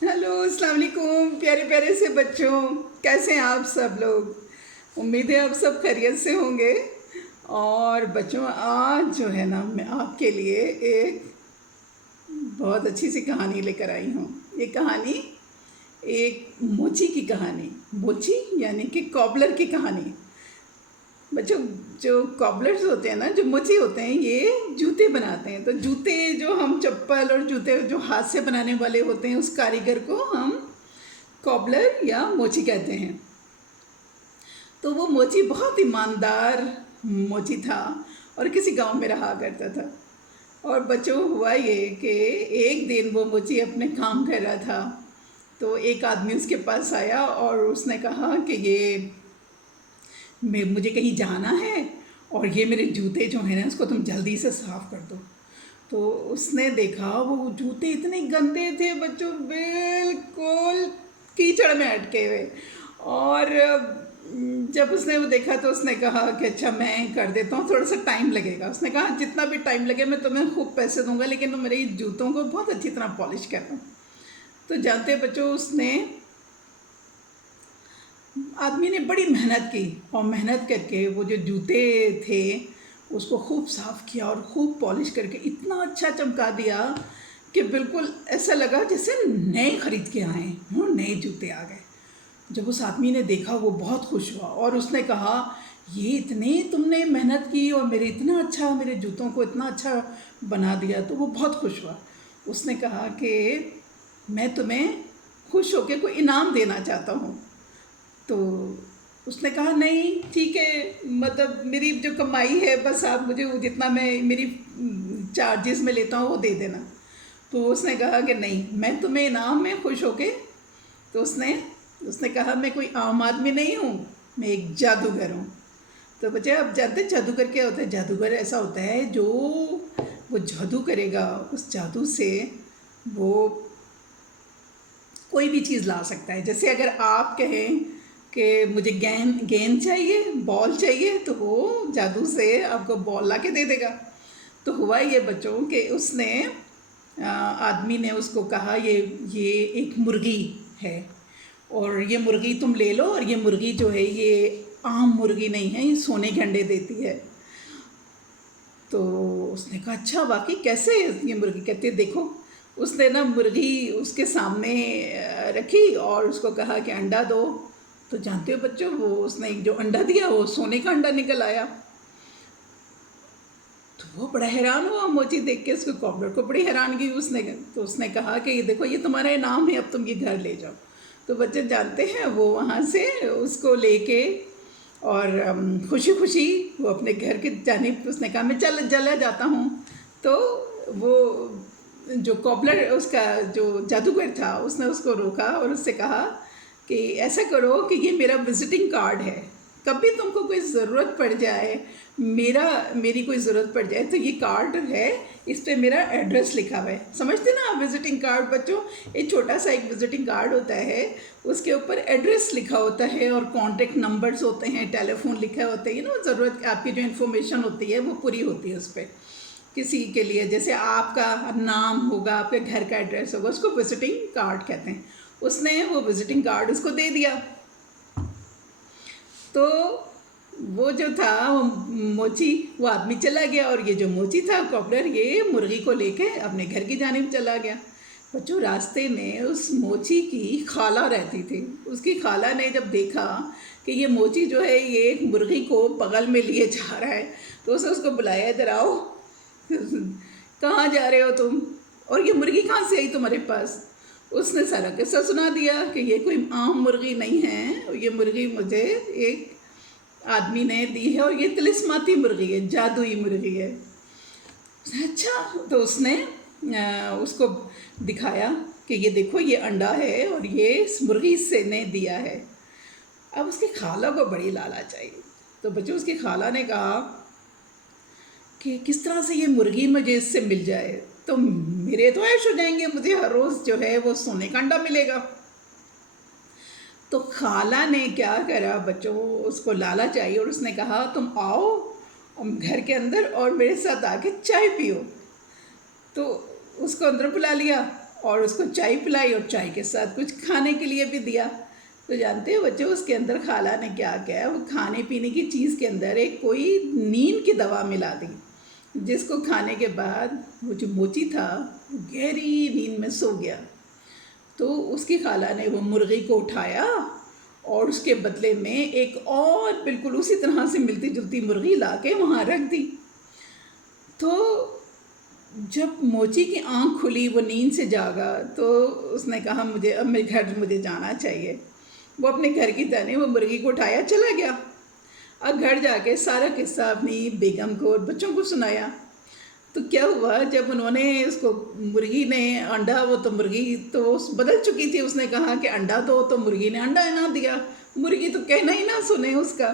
Hello, अस्सलाम वालेकुम प्यारे प्यारे से बच्चों। कैसे हैं आप सब लोग? उम्मीद है आप सब खैरियत से होंगे। और बच्चों, आज जो है ना, मैं आपके लिए एक बहुत अच्छी सी कहानी लेकर आई हूँ। ये कहानी एक मोची की कहानी। मोची यानी कि कॉबलर की कहानी। बच्चों, जो कॉबलर्स होते हैं ना, जो मोची होते हैं, ये जूते बनाते हैं। तो जूते, जो हम चप्पल और जूते जो हाथ से बनाने वाले होते हैं, उस कारीगर को हम कॉबलर या मोची कहते हैं। तो वो मोची बहुत ईमानदार मोची था और किसी गांव में रहा करता था। और बच्चों, हुआ ये कि एक दिन वो मोची अपने काम कर रहा था, तो एक आदमी उसके पास आया और उसने कहा कि ये मुझे कहीं जाना है और ये मेरे जूते जो हैं ना, इसको तुम जल्दी से साफ़ कर दो। तो उसने देखा वो जूते इतने गंदे थे बच्चों, बिल्कुल कीचड़ में अटके हुए। और जब उसने वो देखा तो उसने कहा कि अच्छा, मैं कर देता हूँ, थोड़ा सा टाइम लगेगा। उसने कहा जितना भी टाइम लगे मैं तुम्हें खूब पैसे दूंगा, लेकिन तुम मेरे जूतों को बहुत अच्छी तरह पॉलिश करना। तो जानते बच्चों, उसने आदमी ने बड़ी मेहनत की और मेहनत करके वो जो जूते थे उसको खूब साफ़ किया और खूब पॉलिश करके इतना अच्छा चमका दिया कि बिल्कुल ऐसा लगा जैसे नए खरीद के आए हों, नए जूते आ गए। जब उस आदमी ने देखा वो बहुत खुश हुआ और उसने कहा, ये इतने तुमने मेहनत की और मेरे जूतों को इतना अच्छा बना दिया। तो वो बहुत खुश हुआ। उसने कहा कि मैं तुम्हें खुश होकर कोई इनाम देना चाहता हूँ। तो उसने कहा, नहीं ठीक है, मतलब मेरी जो कमाई है बस आप मुझे वो जितना मैं मेरी चार्जेस में लेता हूँ वो दे देना। तो उसने कहा कि नहीं, मैं तुम्हें इनाम में खुश होके। तो उसने उसने कहा, मैं कोई आम आदमी नहीं हूँ, मैं एक जादूगर हूँ। तो बच्चे, आप जानते हैं जादूगर क्या होता है? जादूगर ऐसा होता है जो वो जादू करेगा, उस जादू से वो कोई भी चीज़ ला सकता है। जैसे अगर आप कहें कि मुझे गेंद गेंद चाहिए, बॉल चाहिए, तो वो जादू से आपको बॉल ला के दे देगा। तो हुआ ये बच्चों कि उसने आदमी ने उसको कहा, ये एक मुर्गी है और ये मुर्गी तुम ले लो, और ये मुर्गी जो है ये आम मुर्गी नहीं है, ये सोने के अंडे देती है। तो उसने कहा, अच्छा वाकई, कैसे ये मुर्गी? कहती है देखो। उसने ना मुर्गी उसके सामने रखी और उसको कहा कि अंडा दो। तो जानते हो बच्चों, वो उसने जो अंडा दिया वो सोने का अंडा निकल आया। तो वो बड़ा हैरान हुआ मोची देख के, उसको कॉबलर को बड़ी हैरानगी। उसने कहा कि ये देखो, ये तुम्हारा इनाम है, अब तुम ये घर ले जाओ। तो बच्चे जानते हैं, वो वहाँ से उसको लेके और खुशी खुशी वो अपने घर की जानिब उसने कहा, मैं चला जाता हूँ। तो वो जो कॉबलर, उसका जो जादूगर था, उसने उसको रोका और उससे कहा कि ऐसा करो कि ये मेरा विजिटिंग कार्ड है, कभी तुमको कोई ज़रूरत पड़ जाए, मेरी कोई ज़रूरत पड़ जाए, तो ये कार्ड है, इस पर मेरा एड्रेस लिखा हुआ है। समझते ना आप विजिटिंग कार्ड बच्चों? एक छोटा सा एक विजिटिंग कार्ड होता है, उसके ऊपर एड्रेस लिखा होता है और कॉन्टेक्ट नंबर्स होते हैं, टेलीफोन लिखा होता है ना, ज़रूरत आपकी जो इन्फॉर्मेशन होती है वो पूरी होती है उस पर। किसी के लिए जैसे आपका नाम होगा, आपके घर का एड्रेस होगा, उसको विजिटिंग कार्ड कहते हैं। उसने वो विजिटिंग कार्ड उसको दे दिया। तो वो जो था, वो मोची, वो आदमी चला गया और ये जो मोची था कॉबलर, ये मुर्गी को लेके अपने घर की जानिब चला गया। बच्चों, रास्ते में उस मोची की खाला रहती थी। उसकी खाला ने जब देखा कि ये मोची जो है ये एक मुर्गी को बगल में लिए जा रहा है, तो उसने उसको बुलाया, इधर आओ। कहाँ जा रहे हो तुम, और ये मुर्गी कहाँ से आई तुम्हारे पास? उसने सारा किस्सा सुना दिया कि ये कोई आम मुर्गी नहीं है, ये मुर्गी मुझे एक आदमी ने दी है और ये तिलिस्माती मुर्गी है, जादुई मुर्गी है। अच्छा, तो उसने उसको दिखाया कि ये देखो, ये अंडा है और ये इस मुर्गी से ने दिया है। अब उसकी खाला को बड़ी लालच आई। तो बच्चों, उसकी खाला ने कहा कि किस तरह से ये मुर्गी मुझे इससे मिल जाए, तो मेरे तो ऐश हो जाएंगे, मुझे हर रोज़ जो है वो सोने का अंडा मिलेगा। तो खाला ने क्या करा बच्चों, उसको लालच आई और उसने कहा, तुम आओ घर के अंदर और मेरे साथ आके चाय पियो। तो उसको अंदर बुला लिया اور اس کو چائے پلائی اور چائے کے ساتھ کچھ کھانے کے لیے بھی دیا۔ تو جانتے ہیں بچوں اس کے اندر خالہ نے کیا کیا، وہ کھانے پینے کی چیز کے اندر ایک کوئی نیند کی دوا ملا دی، جس کو کھانے کے بعد وہ جو موچی تھا وہ گہری نیند میں سو گیا۔ تو اس کی خالہ نے وہ مرغی کو اٹھایا اور اس کے بدلے میں ایک اور بالکل اسی طرح سے ملتی جلتی مرغی لا کے وہاں رکھ دی۔ تو جب موچی کی آنکھ کھلی، وہ نیند سے جاگا، تو اس نے کہا مجھے اب میرے گھر مجھے جانا چاہیے۔ وہ اپنے گھر کی جانے وہ مرغی کو اٹھایا چلا گیا۔ اب گھر جا کے سارا قصہ اپنی بیگم کو اور بچوں کو سنایا۔ تو کیا ہوا، جب انہوں نے اس کو مرغی نے انڈا، وہ تو مرغی تو بدل چکی تھی، اس نے کہا کہ انڈا دو، تو مرغی نے انڈا نہ دیا۔ مرغی تو کہنا ہی نہ سنے اس کا۔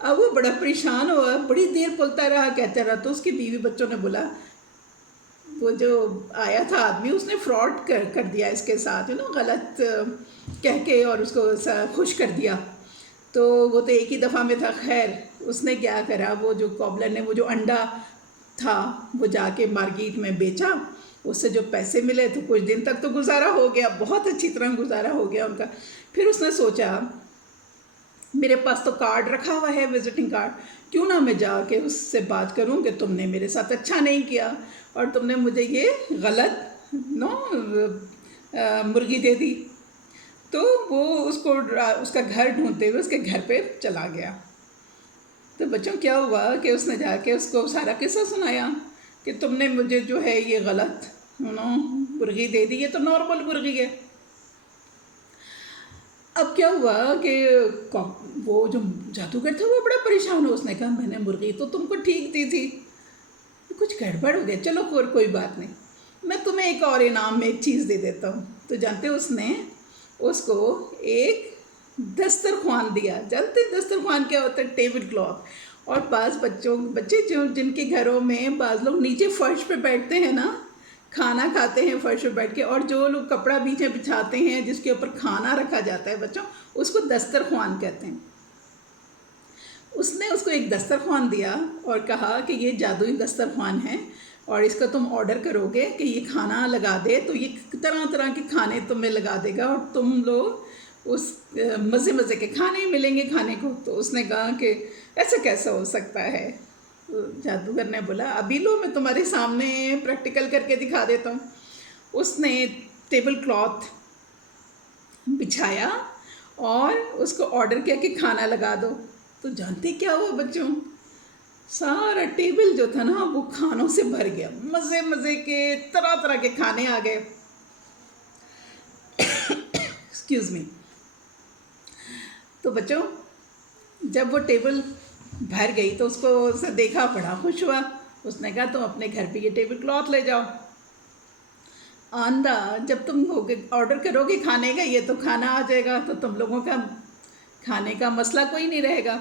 اب وہ بڑا پریشان ہوا، بڑی دیر بولتا رہا، کہتا رہا۔ تو اس کی بیوی بچوں نے بولا، وہ جو آیا تھا آدمی اس نے فراڈ کر دیا اس کے ساتھ، غلط کہہ کے اور اس کو خوش کر دیا۔ تو وہ تو ایک ہی دفعہ میں تھا۔ خیر اس نے کیا کرا، وہ جو کابلر نے وہ جو انڈا تھا وہ جا کے مارکیٹ میں بیچا، اس سے جو پیسے ملے تو کچھ دن تک تو گزارا ہو گیا، بہت اچھی طرح گزارا ہو گیا ان کا۔ پھر اس نے سوچا میرے پاس تو کارڈ رکھا ہوا ہے، وزٹنگ کارڈ، کیوں نہ میں جا کے اس سے بات کروں کہ تم نے میرے ساتھ اچھا نہیں کیا اور تم نے مجھے یہ غلط مرغی دے دی۔ تو وہ اس کا گھر ڈھونڈتے ہوئے اس کے گھر پہ چلا گیا۔ تو بچوں کیا ہوا کہ اس نے جا کے اس کو سارا قصہ سنایا کہ تم نے مجھے جو ہے یہ غلط مرغی دے دی، یہ تو نارمل مرغی ہے۔ اب کیا ہوا کہ وہ جو جادوگر تھا وہ بڑا پریشان ہو، اس نے کہا میں نے مرغی تو تم کو ٹھیک دی تھی، کچھ گڑبڑ ہو گیا، چلو کوئی بات نہیں، میں تمہیں ایک اور انعام میں ایک چیز دے دیتا ہوں۔ تو جانتے اس نے اس کو ایک دسترخوان دیا۔ جانتے دسترخوان کیا ہوتا ہے؟ Table cloth. اور بعض بچے جن کے گھروں میں بعض لوگ نیچے فرش پہ بیٹھتے ہیں نا، کھانا کھاتے ہیں فرش پہ بیٹھ کے، اور جو لوگ کپڑا پیچھے بچھاتے ہیں جس کے اوپر کھانا رکھا جاتا ہے بچوں، اس کو دسترخوان کہتے ہیں۔ اس نے اس کو ایک دسترخوان دیا اور کہا کہ یہ جادوئی دسترخوان ہے اور اس کا تم آرڈر کرو گے کہ یہ کھانا لگا دے تو یہ طرح طرح کے کھانے تمہیں لگا دے گا اور تم لوگ اس مزے کے کھانے ملیں گے کھانے کو۔ تو اس نے کہا کہ ایسا کیسا ہو سکتا ہے؟ جادوگر نے بولا ابھی لو میں تمہارے سامنے پریکٹیکل کر کے دکھا دیتا ہوں۔ اس نے ٹیبل کلاتھ بچھایا اور اس کو آرڈر کیا کہ کھانا لگا دو۔ تو جانتے کیا ہوا بچوں، سارا ٹیبل جو تھا نا وہ کھانوں سے بھر گیا، مزے کے طرح طرح کے کھانے آ گئے۔ Excuse me. تو بچوں جب وہ ٹیبل بھر گئی تو اس کو اسے دیکھا، بڑا خوش ہوا۔ اس نے کہا تم اپنے گھر پہ یہ ٹیبل کلاتھ لے جاؤ، آندہ جب تم آرڈر کرو گے کھانے کا یہ تو کھانا آ جائے گا، تو تم لوگوں کا کھانے کا مسئلہ کوئی نہیں رہے گا۔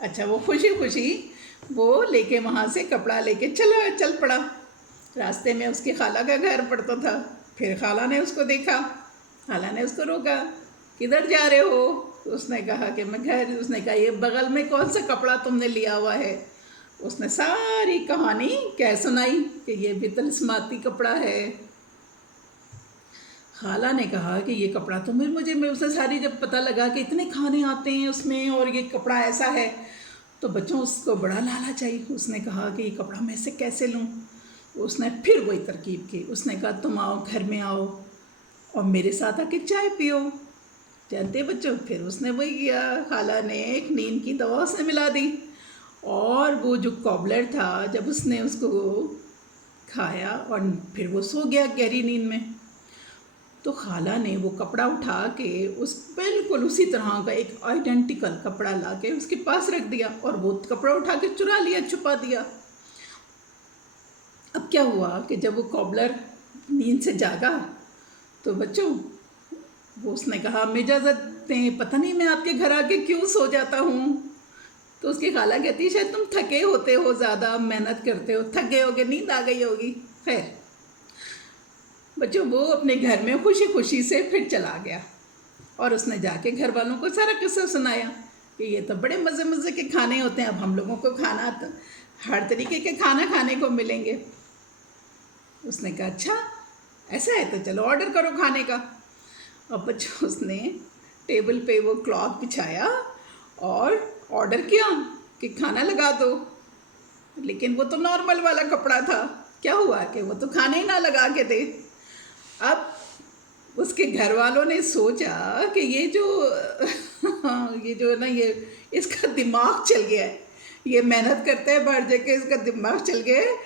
اچھا وہ خوشی وہ لے کے وہاں سے کپڑا لے کے چل پڑا۔ راستے میں اس کی خالہ کا گھر پڑتا تھا۔ پھر خالہ نے اس کو دیکھا، خالہ نے اس کو روکا، کدھر جا رہے ہو؟ اس نے کہا کہ میں گھر۔ اس نے کہا یہ بغل میں کون سا کپڑا تم نے لیا ہوا ہے؟ اس نے ساری کہانی کہہ سنائی کہ یہ بھی طلسماتی کپڑا ہے۔ خالہ نے کہا کہ یہ کپڑا تو مجھے اسے ساری جب پتہ لگا کہ اتنے کھانے آتے ہیں اس میں اور یہ کپڑا ایسا ہے تو بچوں اس کو بڑا لالچ آئی۔ اس نے کہا کہ یہ کپڑا میں سے کیسے لوں؟ اس نے پھر وہی ترکیب کی۔ اس نے کہا تم آؤ گھر میں آؤ اور میرے ساتھ آ کے چائے پیو۔ جانتے بچوں پھر اس نے وہی کیا، خالہ نے ایک نیند کی دوا اس نے ملا دی اور وہ جو کابلر تھا جب اس نے اس کو کھایا اور پھر وہ سو گیا گہری نیند میں، تو خالہ نے وہ کپڑا اٹھا کے بالکل اسی طرح کا ایک آئیڈینٹیکل کپڑا لا کے اس کے پاس رکھ دیا اور وہ کپڑا اٹھا کے چرا لیا، چھپا دیا۔ اب کیا ہوا کہ جب وہ کابلر نیند سے جاگا تو بچوں اس نے کہا ہمیں اجازت دیں، پتہ نہیں میں آپ کے گھر آ کے کیوں سو جاتا ہوں۔ تو اس کی خالہ کہتی شاید تم تھکے ہوتے ہو، زیادہ محنت کرتے ہو، تھک گئے ہوگے، نیند آ گئی ہوگی۔ خیر بچوں وہ اپنے گھر میں خوشی سے پھر چلا گیا اور اس نے جا کے گھر والوں کو سارا قصہ سنایا کہ یہ تو بڑے مزے کے کھانے ہوتے ہیں، اب ہم لوگوں کو کھانا ہر طریقے کے کھانا کھانے کو ملیں گے۔ اس نے کہا اچھا ऐसा है तो चलो ऑर्डर करो खाने का। अब बच्चों उसने टेबल पे वो क्लॉथ बिछाया और ऑर्डर किया कि खाना लगा दो, लेकिन वो तो नॉर्मल वाला कपड़ा था। क्या हुआ कि वो तो खाने ही ना लगा के दे। अब उसके घर वालों ने सोचा कि ये जो है ना, ये इसका दिमाग चल गया है, ये मेहनत करता है बाहर जाके, इसका दिमाग चल गया है,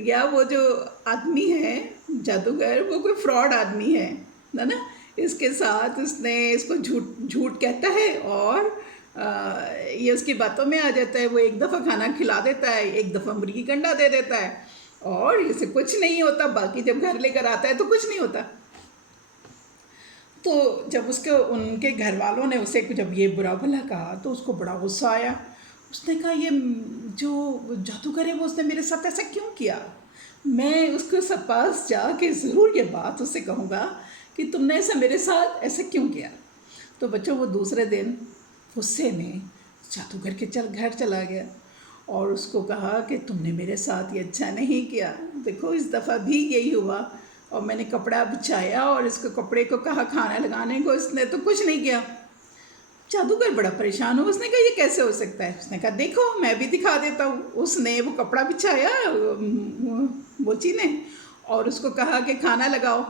या वो जो आदमी है जादूगर वो कोई फ्रॉड आदमी है ना। इसके साथ उसने इसको झूठ झूठ कहता है और ये उसकी बातों में आ जाता है। वो एक दफ़ा खाना खिला देता है, एक दफ़ा मुर्गी का अंडा दे देता है और इसे कुछ नहीं होता, बाकी जब घर लेकर आता है तो कुछ नहीं होता। तो जब उनके घर वालों ने उसे जब ये बुरा भला कहा तो उसको बड़ा गुस्सा आया। उसने कहा ये जो जादूगर है वो उसने मेरे साथ ऐसा क्यों किया। मैं उसके पास जाके ज़रूर ये बात उससे कहूँगा कि तुमने ऐसा मेरे साथ ऐसा क्यों किया। तो बच्चों वो दूसरे दिन गुस्से में जादूगर के घर चला गया और उसको कहा कि तुमने मेरे साथ ये अच्छा नहीं किया, देखो इस दफ़ा भी यही हुआ और मैंने कपड़ा बिछाया और इसको कपड़े को कहा खाना लगाने को, इसने तो कुछ नहीं किया। जादूगर बड़ा परेशान हुआ। उसने कहा ये कैसे हो सकता है। उसने कहा देखो मैं भी दिखा देता हूँ। उसने वो कपड़ा बिछाया मोची ने और उसको कहा कि खाना लगाओ,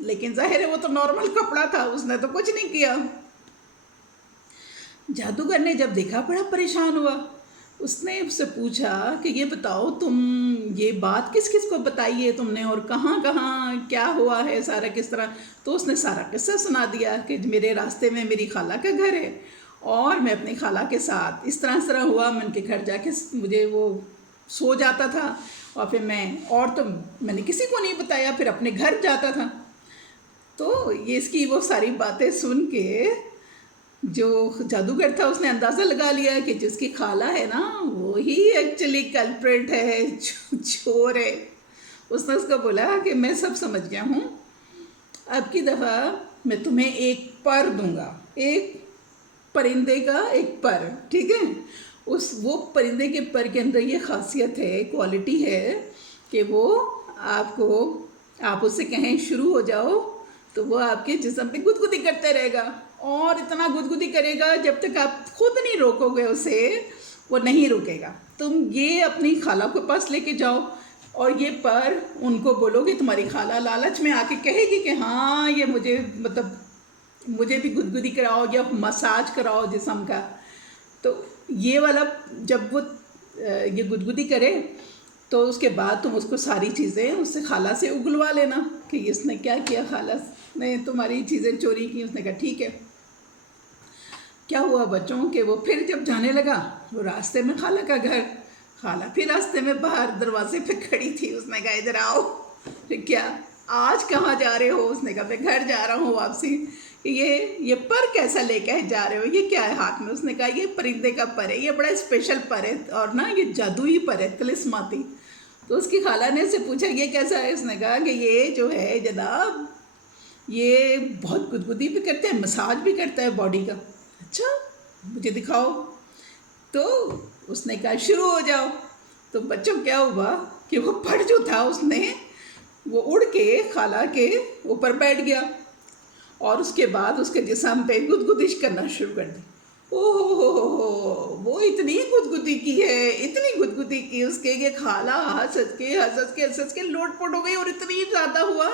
लेकिन जाहिर है वो तो नॉर्मल कपड़ा था, उसने तो कुछ नहीं किया। जादूगर ने जब देखा बड़ा परेशान हुआ। उसने उससे पूछा कि ये बताओ तुम ये बात किस किस को बताई है तुमने और कहाँ कहाँ क्या हुआ है सारा किस तरह। तो उसने सारा किस्सा सुना दिया कि मेरे रास्ते में मेरी खाला का घर है और मैं अपनी खाला के साथ इस तरह हुआ। मैं उनके घर जाके मुझे वो सो जाता था और फिर मैंने किसी को नहीं बताया, फिर अपने घर जाता था। तो ये इसकी वो सारी बातें सुन के जो जादूगर था उसने अंदाज़ा लगा लिया कि जिसकी खाला है ना वो ही एक्चुअली कल्प्रिट है, चोर है। उसने उसको बोला कि मैं सब समझ गया हूँ, अब की दफ़ा मैं तुम्हें एक पर दूंगा, एक परिंदे का एक पर, ठीक है। वो परिंदे के पर के अंदर ये खासियत है, क्वालिटी है कि वो आप उससे कहें शुरू हो जाओ तो वो आपके जिस्म पे गुदगुदी करते रहेगा और इतना गुदगुदी करेगा जब तक आप खुद नहीं रोकोगे उसे, वो नहीं रुकेगा। तुम ये अपनी खाला के पास लेके जाओ और ये पर उनको बोलोगे, तुम्हारी खाला लालच में आके कहेगी कि हाँ ये मुझे भी गुदगुदी कराओ या मसाज कराओ जिस्म का। तो ये वाला जब वो ये गुदगुदी करे तो उसके बाद तुम उसको सारी चीज़ें उससे खाला से उगलवा लेना कि इसने क्या किया, खाला ने तुम्हारी चीज़ें चोरी की। उसने कहा ठीक है। क्या हुआ बच्चों कि वो फिर जब जाने लगा, वो रास्ते में खाला का घर, खाला फिर रास्ते में बाहर दरवाजे पे खड़ी थी। उसने कहा इधर आओ। फिर क्या आज कहाँ जा रहे हो। उसने कहा मैं घर जा रहा हूँ वापसी। ये पर कैसा लेकर जा रहे हो, ये क्या है हाथ में। उसने कहा ये परिंदे का पर है, ये बड़ा स्पेशल पर है और ना ये जादुई पर है, तिलिस्माती। तो उसकी खाला ने से पूछा ये कैसा है। उसने कहा कि ये जो है जनाब ये बहुत गुदगुदी भी करते हैं, मसाज भी करता है बॉडी का। अच्छा मुझे दिखाओ। तो उसने कहा शुरू हो जाओ। तो बच्चों क्या हुआ कि वो पर जो था वो उड़ के खाला के ऊपर बैठ गया और उसके बाद उसके जिस्म पे गुदगुदिश करना शुरू कर दी। ओहो हो, वो इतनी गुदगुदी की है, इतनी गुदगुदी की उसके ये खाला हंस के लोटपोट हो गई और इतनी ज़्यादा हुआ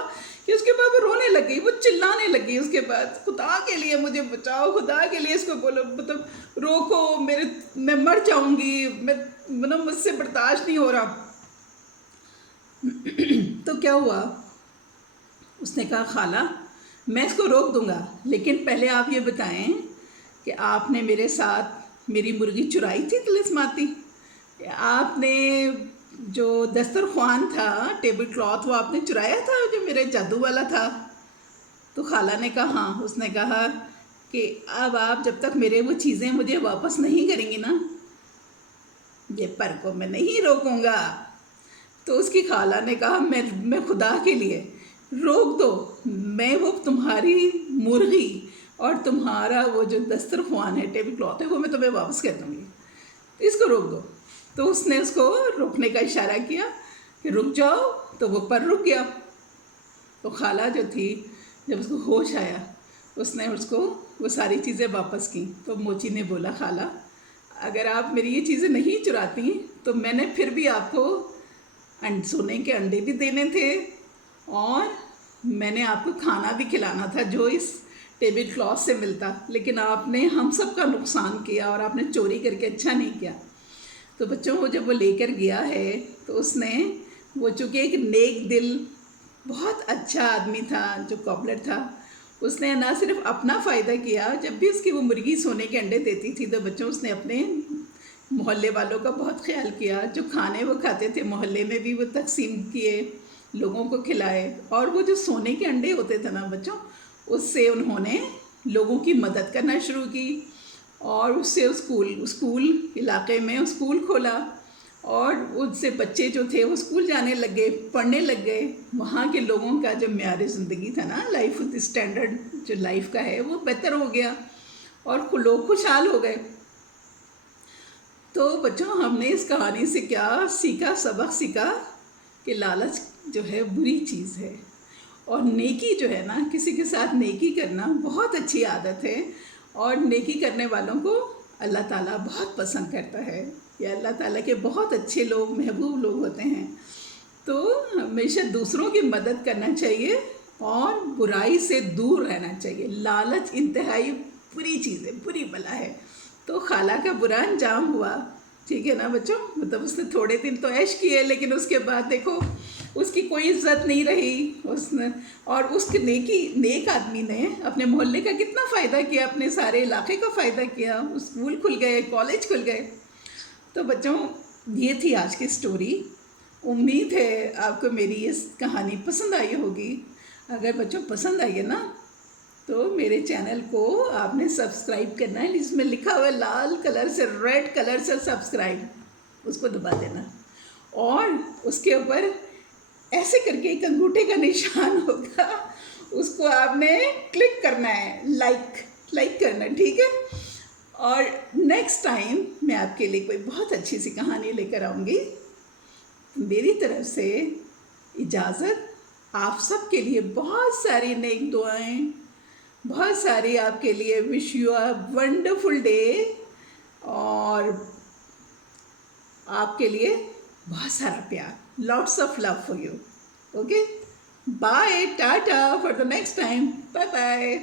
कि उसके बाद वो रोने लगी, वो चिल्लाने लगी। उसके बाद खुदा के लिए मुझे बचाओ, खुदा के लिए इसको बोलो, रोको, मैं मर जाऊंगी, मुझसे बर्दाश्त नहीं हो रहा। तो क्या हुआ, उसने कहा खाला मैं इसको रोक दूंगा, लेकिन पहले आप ये बताएं कि आपने मेरे साथ मेरी मुर्गी चुराई थी तिलिस्माती, आपने जो दस्तरख्वान था, टेबल क्लॉथ, वो आपने चुराया था जो मेरे जादू वाला था। तो खाला ने कहा हाँ। उसने कहा कि अब आप जब तक मेरे वो चीज़ें मुझे वापस नहीं करेंगी ना, ये पर को मैं नहीं रोकूंगा। तो उसकी खाला ने कहा मैं खुदा के लिए रोक दो, मैं वो तुम्हारी मुर्गी और तुम्हारा वो जो दस्तरख्वान है, टेबल क्लॉथ है, वो मैं तुम्हें वापस कर दूँगी, इसको रोक दो। तो उसने उसको रोकने का इशारा किया कि रुक जाओ। तो वो पर रुक गया। تو خالہ جو تھی جب اس کو ہوش آیا اس نے اس کو وہ ساری چیزیں واپس کی. تو موچی نے بولا خالہ اگر آپ میری یہ چیزیں نہیں چراتی تو میں نے پھر بھی آپ کو سونے کے انڈے بھی دینے تھے اور میں نے آپ کو کھانا بھی کھلانا تھا جو اس ٹیبل کلاتھ سے ملتا, لیکن آپ نے ہم سب کا نقصان کیا اور آپ نے چوری کر کے اچھا نہیں کیا. تو بچوں کو جب وہ لے کر گیا ہے تو اس نے وہ چونکہ ایک نیک دل بہت اچھا آدمی تھا جو کوپلر تھا, اس نے نہ صرف اپنا فائدہ کیا, جب بھی اس کی وہ مرغی سونے کے انڈے دیتی تھی تو بچوں اس نے اپنے محلے والوں کا بہت خیال کیا. جو کھانے وہ کھاتے تھے محلے میں بھی وہ تقسیم کیے, لوگوں کو کھلائے. اور وہ جو سونے کے انڈے ہوتے تھے نا بچوں, اس سے انہوں نے لوگوں کی مدد کرنا شروع کی اور اس سے اسکول علاقے میں اسکول کھولا اور اس سے بچے جو تھے وہ اسکول جانے لگ گئے, پڑھنے لگ گئے. وہاں کے لوگوں کا جو معیار زندگی تھا نا, لائف اسٹینڈرڈ جو لائف کا ہے وہ بہتر ہو گیا اور لوگ خوشحال ہو گئے. تو بچوں ہم نے اس کہانی سے کیا سیکھا, سبق سیکھا کہ لالچ جو ہے بری چیز ہے اور نیکی جو ہے نا, کسی کے ساتھ نیکی کرنا بہت اچھی عادت ہے اور نیکی کرنے والوں کو اللہ تعالیٰ بہت پسند کرتا ہے. یہ اللہ تعالیٰ کے بہت اچھے لوگ, محبوب لوگ ہوتے ہیں. تو ہمیشہ دوسروں کی مدد کرنا چاہیے اور برائی سے دور رہنا چاہیے. لالچ انتہائی بری چیز ہے, بری بلا ہے. تو خالہ کا برا انجام ہوا, ٹھیک ہے نا بچوں, مطلب اس نے تھوڑے دن تو عیش کیے لیکن اس کے بعد دیکھو اس کی کوئی عزت نہیں رہی. اس نے اور اس کے نیک آدمی نے اپنے محلے کا کتنا فائدہ کیا, اپنے سارے علاقے کا فائدہ کیا. اسکول کھل گئے, کالج کھل گئے. تو بچوں یہ تھی آج کی سٹوری. امید ہے آپ کو میری یہ کہانی پسند آئی ہوگی. اگر بچوں پسند آئی ہے نا تو میرے چینل کو آپ نے سبسکرائب کرنا ہے, جس میں لکھا ہوا ہے لال کلر سے, ریڈ کلر سے سبسکرائب, اس کو دبا دینا اور اس کے اوپر ایسے کر کے ایک انگوٹھے کا نشان ہوگا, اس کو آپ نے کلک کرنا ہے, لائک کرنا ہے, ٹھیک ہے. اور نیکسٹ ٹائم میں آپ کے لیے کوئی بہت اچھی سی کہانی لے کر آؤں گی. میری طرف سے اجازت. آپ سب کے لیے بہت ساری نیک دعائیں, بہت ساری آپ کے لیے wish you a wonderful day اور آپ کے لیے بہت سارا پیار. Lots of love for you. Okay, bye, tata, for the next time, bye bye.